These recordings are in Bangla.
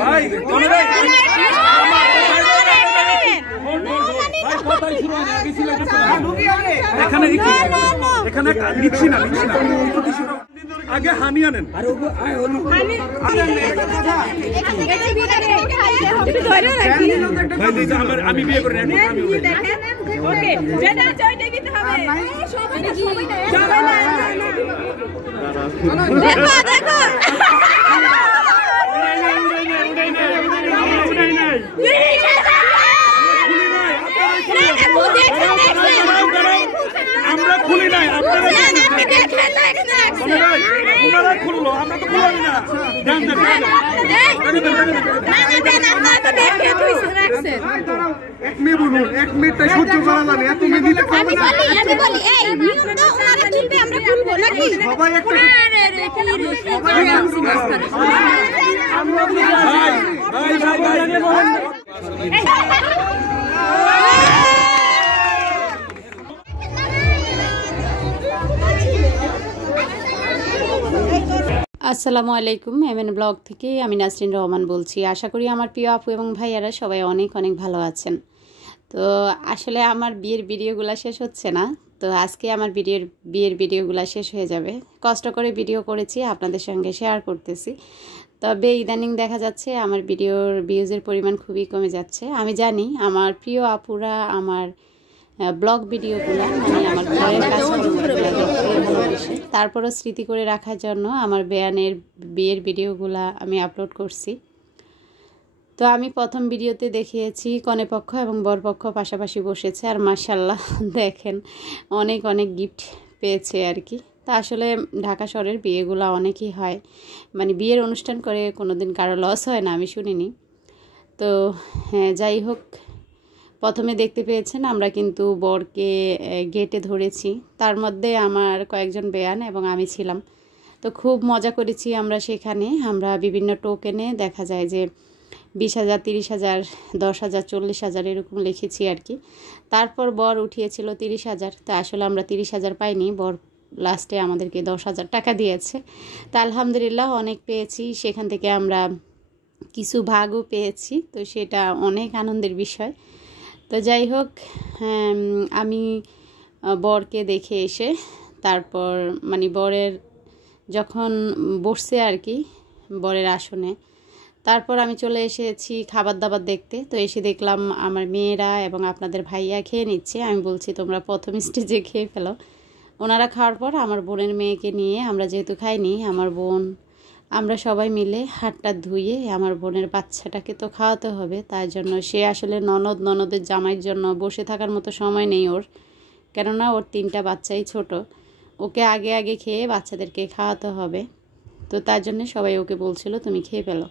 ভাই এখানে এখানে নিচ্ছি না আগে হানি আনেন আমি বিয়ে করে আমরা খুলি নাই আপনারা খুললো আমরা তো খুললাম না এক মিনিট সহ্য করা লাগে এত দিতে পারবে না সবাই একটা আসসালামু আলাইকুম এমএন ব্লগ থেকে আমি নাসরিন রহমান বলছি। আশা করি আমার প্রিয় আপু এবং ভাইয়ারা সবাই অনেক অনেক ভালো আছেন। তো আসলে আমার বিয়ের ভিডিওগুলো শেষ হচ্ছে না, তো আজকে আমার বিয়ের ভিডিওগুলো শেষ হয়ে যাবে। কষ্ট করে ভিডিও করেছি, আপনাদের সঙ্গে শেয়ার করতেছি। তবে ইদানিং দেখা যাচ্ছে আমার ভিডিওর ভিউজের পরিমাণ খুবই কমে যাচ্ছে। আমি জানি আমার প্রিয় আপুরা আমার ব্লগ ভিডিওগুলো মানে আমার ঘরের কাজগুলো দেখতে ভালোবাসে, তারপরও স্মৃতি করে রাখার জন্য আমার বেয়ানের বিয়ের ভিডিওগুলো আমি আপলোড করছি। তো আমি প্রথম ভিডিওতে দেখিয়েছি কনেপক্ষ এবং বরপক্ষ পাশাপাশি বসেছে, আর মাশাআল্লাহ দেখেন অনেক অনেক গিফট পেয়েছে আর কি। তা আসলে ঢাকা শহরের বিয়েগুলো অনেকই হয়, মানে বিয়ের অনুষ্ঠান করে কোনোদিন কারো লস হয় না, আমি শুনিনি। তো হ্যাঁ, যাই হোক, প্রথমে দেখতে পেয়েছেন আমরা কিন্তু বরকে গেটে ধরেছি, তার মধ্যে আমার কয়েকজন বেয়ান এবং আমি ছিলাম। তো খুব মজা করেছি আমরা সেখানে। আমরা বিভিন্ন টোকেনে দেখা যায় যে 20,000, 30,000, 10,000, 40,000 এরকম লিখেছি আর কি। তারপর বর উঠিয়েছিল 30,000, তো আসলে আমরা 30,000 পাইনি, বর লাস্টে আমাদেরকে 10,000 টাকা দিয়েছে। তা আলহামদুলিল্লাহ অনেক পেয়েছি, সেখান থেকে আমরা কিছু ভাগও পেয়েছি, তো সেটা অনেক আনন্দের বিষয়। তো যাই হোক, আমি বরকে দেখে এসে তারপর মানে বরের যখন বসছে আর কি বরের আসনে, তারপর আমি চলে এসেছি খাবার দাবার দেখতে। তো এসে দেখলাম আমার মেয়েরা এবং আপনাদের ভাইয়া খেয়ে নিচ্ছে। আমি বলছি তোমরা প্রথম স্টেজে খেয়ে ফেলো। ওনারা খাওয়ার পর আমার বোনের মেয়েকে নিয়ে, আমরা যেহেতু খাইনি, আমার বোন আমরা সবাই মিলে হাতটা ধুয়ে আমার বোনের বাচ্চাটাকে তো খাওয়াতে হবে, তার জন্য সে আসলে ননদের জামাইয়ের জন্য বসে থাকার মতো সময় নেই ওর, কেননা ওর 3টা বাচ্চাই ছোট, ওকে আগে আগে খেয়ে বাচ্চাদেরকে খাওয়াতে হবে। তো তার জন্য সবাই ওকে বলছিল তুমি খেয়ে ফেলো।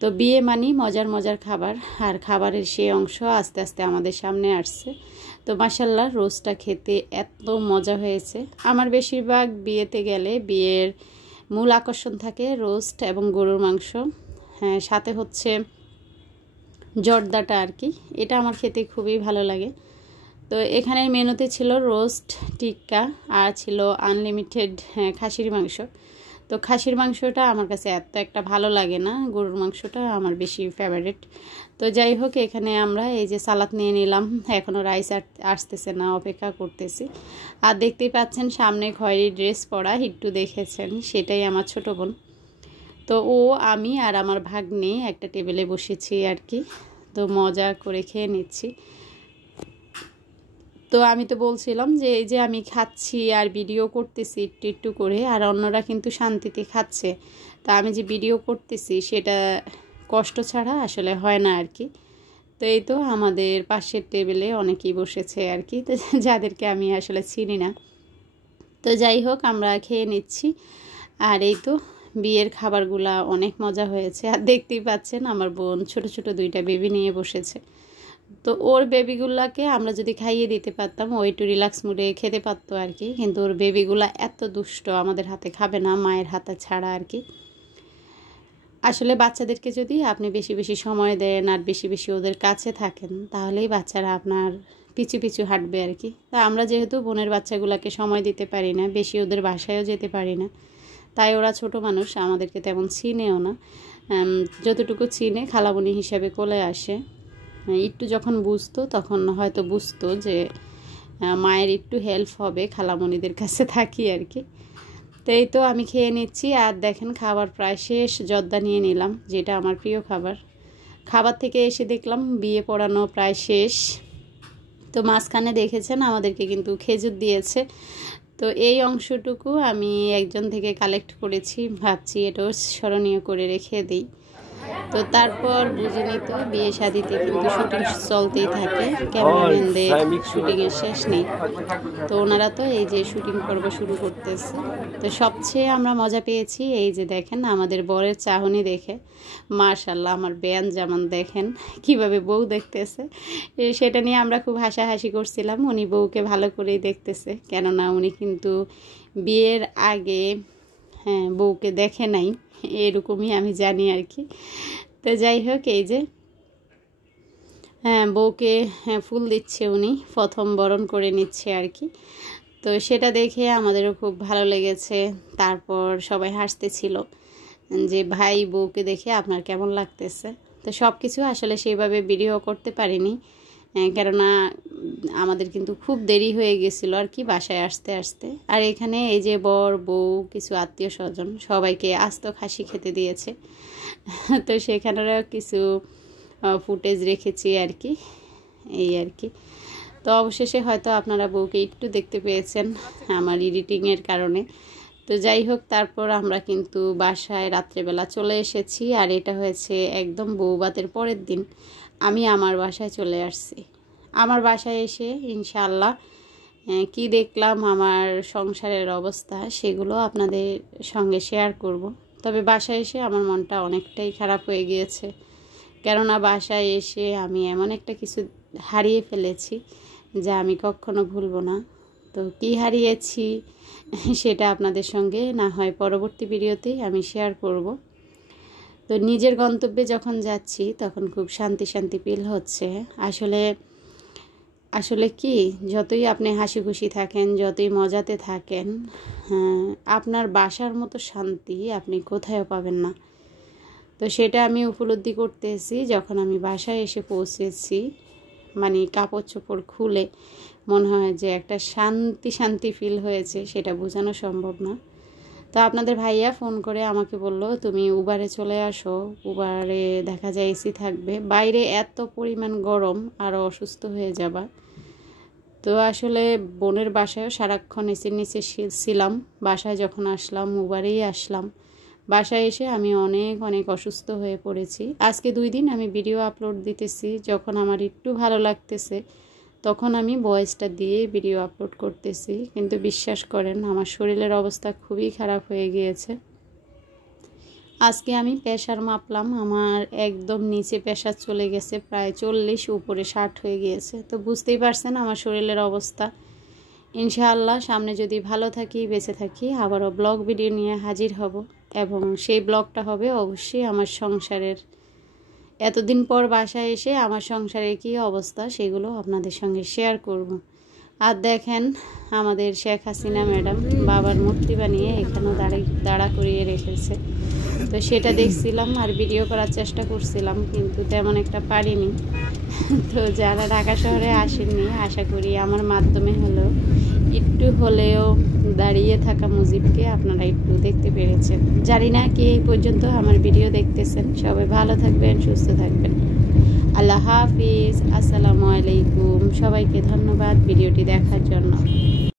তো বিয়ে মানি মজার মজার খাবার, আর খাবারের সেই অংশ আস্তে আস্তে আমাদের সামনে আসছে। তো মাশাআল্লাহ রোস্টটা খেতে এত মজা হয়েছে। আমার বেশিরভাগ বিয়েতে গেলে বিয়ের মূল আকর্ষণ থাকে রোস্ট এবং গরুর মাংস, হ্যাঁ সাথে হচ্ছে জর্দাটা আর কি, এটা আমার খেতে খুবই ভালো লাগে। তো এখানের মেনুতে ছিল রোস্ট, টিক্কা, আর ছিল আনলিমিটেড খাসির মাংস। তো খাসির মাংসটা আমার কাছে এত একটা ভালো লাগে না, গরুর মাংসটা আমার বেশি ফেভারিট। তো যাই হোক, এখানে আমরা এই যে সালাদ নিয়ে নিলাম, এখনও রাইস আসতেছে না, অপেক্ষা করতেছি। আর দেখতেই পাচ্ছেন সামনে খয়েরি ড্রেস পরা, একটু দেখেছেন, সেটাই আমার ছোট বোন। তো ও, আমি আর আমার ভাগ্নে একটা টেবিলে বসেছি আর কি। তো মজা করে খেয়ে নিচ্ছি। তো আমি তো বলছিলাম যে এই যে আমি খাচ্ছি আর ভিডিও করতেছি একটু একটু করে, আর অন্যরা কিন্তু শান্তিতে খাচ্ছে। তা আমি যে ভিডিও করতেছি সেটা কষ্ট ছাড়া আসলে হয় না আর কি। তো এই তো আমাদের পাশের টেবিলে অনেকেই বসেছে আর কি, তো যাদেরকে আমি আসলে চিনি না। তো যাই হোক, আমরা খেয়ে নিচ্ছি। আর এই তো বিয়ের খাবারগুলা অনেক মজা হয়েছে। আর দেখতেই পাচ্ছেন আমার বোন ছোট ছোট 2টা বেবি নিয়ে বসেছে। তো ওর বেবিগুলাকে আমরা যদি খাইয়ে দিতে পারতাম, ও একটু রিল্যাক্স মুডে খেতে পারতো আর কি, কিন্তু ওর বেবিগুলা এত দুষ্ট, আমাদের হাতে খাবে না, মায়ের হাতে ছাড়া আর কি। আসলে বাচ্চাদেরকে যদি আপনি বেশি বেশি সময় দেন আর বেশি বেশি ওদের কাছে থাকেন, তাহলেই বাচ্চারা আপনার পিছু পিছু হাঁটবে আর কি। তা আমরা যেহেতু বোনের বাচ্চাগুলোকে সময় দিতে পারি না, বেশি ওদের বাসায়ও যেতে পারি না, তাই ওরা ছোট মানুষ, আমাদেরকে তেমন চিনেও না। যতটুকু চিনে খালামণি হিসাবে কোলে আসে। একটু যখন বুঝতো তখন হয়তো বুঝতো যে মায়ের একটু হেল্প হবে, খালামণিদের কাছে থাকি আর কি। তো এই তো আমি খেয়ে নিচ্ছি। আর দেখেন খাবার প্রায় শেষ, জর্দা নিয়ে নিলাম, যেটা আমার প্রিয় খাবার। খাবার থেকে এসে দেখলাম বিয়ে পড়ানো প্রায় শেষ। তো মাঝখানে দেখেছেন আমাদেরকে কিন্তু খেজুর দিয়েছে। তো এই অংশটুকু আমি একজন থেকে কালেক্ট করেছি, ভাবছি এটাও স্মরণীয় করে রেখে দিই। তো তারপর বুঝিনি তো বিয়ে শাদিতে কিন্তু শুটিং চলতেই থাকে, ক্যামেরাম্যানদের শুটিংয়ের শেষ নেই। তো ওনারা তো এই যে শুটিং পর্ব শুরু করতেছে। তো সবচেয়ে আমরা মজা পেয়েছি এই যে দেখেন আমাদের বরের চাহনি দেখে। মাশাআল্লাহ, আমার বেয়ান জামান দেখেন কিভাবে বউ দেখতেছে, সেটা নিয়ে আমরা খুব হাসাহাসি করছিলাম। উনি বউকে ভালো করেই দেখতেছে, কেননা উনি কিন্তু বিয়ের আগে বউকে দেখে নাই, এরকমই আমি জানি আর কি। তো যাই হোক, এই যে বউকে ফুল দিচ্ছে, উনি প্রথম বরণ করে নিচ্ছে আর কি। তো সেটা দেখে আমাদেরও খুব ভালো লেগেছে। তারপর সবাই হাসতেছিল যে ভাই বউকে দেখে আপনার কেমন লাগতেছে। তো সব কিছু আসলে সেইভাবে ভিডিও করতে পারিনি, কেননা আমাদের কিন্তু খুব দেরি হয়ে গেছিলো আর কি বাসায় আসতে আসতে। আর এখানে এই যে বর বউ কিছু আত্মীয় স্বজন সবাইকে আস্ত খাসি খেতে দিয়েছে। তো সেখানেও কিছু ফুটেজ রেখেছি আর কি, এই আর কি। তো অবশেষে হয়তো আপনারা বউকে একটু দেখতে পেয়েছেন আমার এডিটিংয়ের কারণে। তো যাই হোক, তারপর আমরা কিন্তু বাসায় রাত্রেবেলা চলে এসেছি। আর এটা হয়েছে একদম বউভাতের পরের দিন আমি আমার বাসায় চলে আসছি। আমার বাসায় এসে ইনশাআল্লাহ কি দেখলাম আমার সংসারের অবস্থা, সেগুলো আপনাদের সঙ্গে শেয়ার করব। তবে বাসায় এসে আমার মনটা অনেকটাই খারাপ হয়ে গিয়েছে, কেননা বাসায় এসে আমি এমন একটা কিছু হারিয়ে ফেলেছি যা আমি কখনো ভুলবো না। তো কি হারিয়েছি সেটা আপনাদের সঙ্গে না হয় পরবর্তী ভিডিওতেই আমি শেয়ার করব। তো নিজের গন্তব্যে যখন যাচ্ছি তখন খুব শান্তি শান্তি ফিল হচ্ছে। আসলে কি, যতই আপনি হাসি খুশি থাকেন, যতই মজাতে থাকেন, আপনার বাসার মতো শান্তি আপনি কোথাও পাবেন না। তো সেটা আমি উপলব্ধি করতেছি যখন আমি বাসায় এসে পৌঁছেছি। মানে কাপড় চোপড় খুলে মনে হয় যে একটা শান্তি শান্তি ফিল হয়েছে, সেটা বোঝানো সম্ভব না। তো আপনাদের ভাইয়া ফোন করে আমাকে বলল তুমি উবারে চলে আসো, উবারে দেখা যায় এসি থাকবে, বাইরে এত পরিমাণ গরম আরও অসুস্থ হয়ে যাবা। তো আসলে বোনের বাসায়ও সারাক্ষণ এসির নিচে ছিলাম। বাসায় যখন আসলাম উবারেই আসলাম। বাসায় এসে আমি অনেক অসুস্থ হয়ে পড়েছি। আজকে 2 দিন আমি ভিডিও আপলোড দিতেছি, যখন আমার একটু ভালো লাগতেছে তখন আমি ভয়েসটা দিয়ে ভিডিও আপলোড করতেছি। কিন্তু বিশ্বাস করেন আমার শরীরের অবস্থা খুবই খারাপ হয়ে গিয়েছে। আজকে আমি প্রেশার মাপলাম, আমার একদম নিচে প্রেশার চলে গেছে প্রায় 40, উপরে 60 হয়ে গিয়েছে। তো বুঝতেই পারছেন আমার শরীরের অবস্থা। ইনশাআল্লাহ সামনে যদি ভালো থাকি, বেঁচে থাকি, আবারও ব্লগ ভিডিও নিয়ে হাজির হব, এবং সেই ব্লগটা হবে অবশ্যই আমার সংসারের। এতদিন পর বাসায় এসে আমার সংসারের কী অবস্থা সেগুলো আপনাদের সঙ্গে শেয়ার করব। আর দেখেন আমাদের শেখ হাসিনা ম্যাডাম বাবার মূর্তি বানিয়ে এখানেও দাঁড়া করিয়ে রেখেছে। তো সেটা দেখছিলাম আর ভিডিও করার চেষ্টা করছিলাম, কিন্তু তেমন একটা পারিনি। তো যারা ঢাকা শহরে আসেননি, আশা করি আমার মাধ্যমে একটু হলেও দাঁড়িয়ে থাকা মুজিবকে আপনারা একটু দেখতে পেরেছেন। জানি না কে এই পর্যন্ত আমার ভিডিও দেখতেছেন। সবাই ভালো থাকবেন, সুস্থ থাকবেন। আল্লাহ হাফিজ, আসসালামু আলাইকুম। সবাইকে ধন্যবাদ ভিডিওটি দেখার জন্য।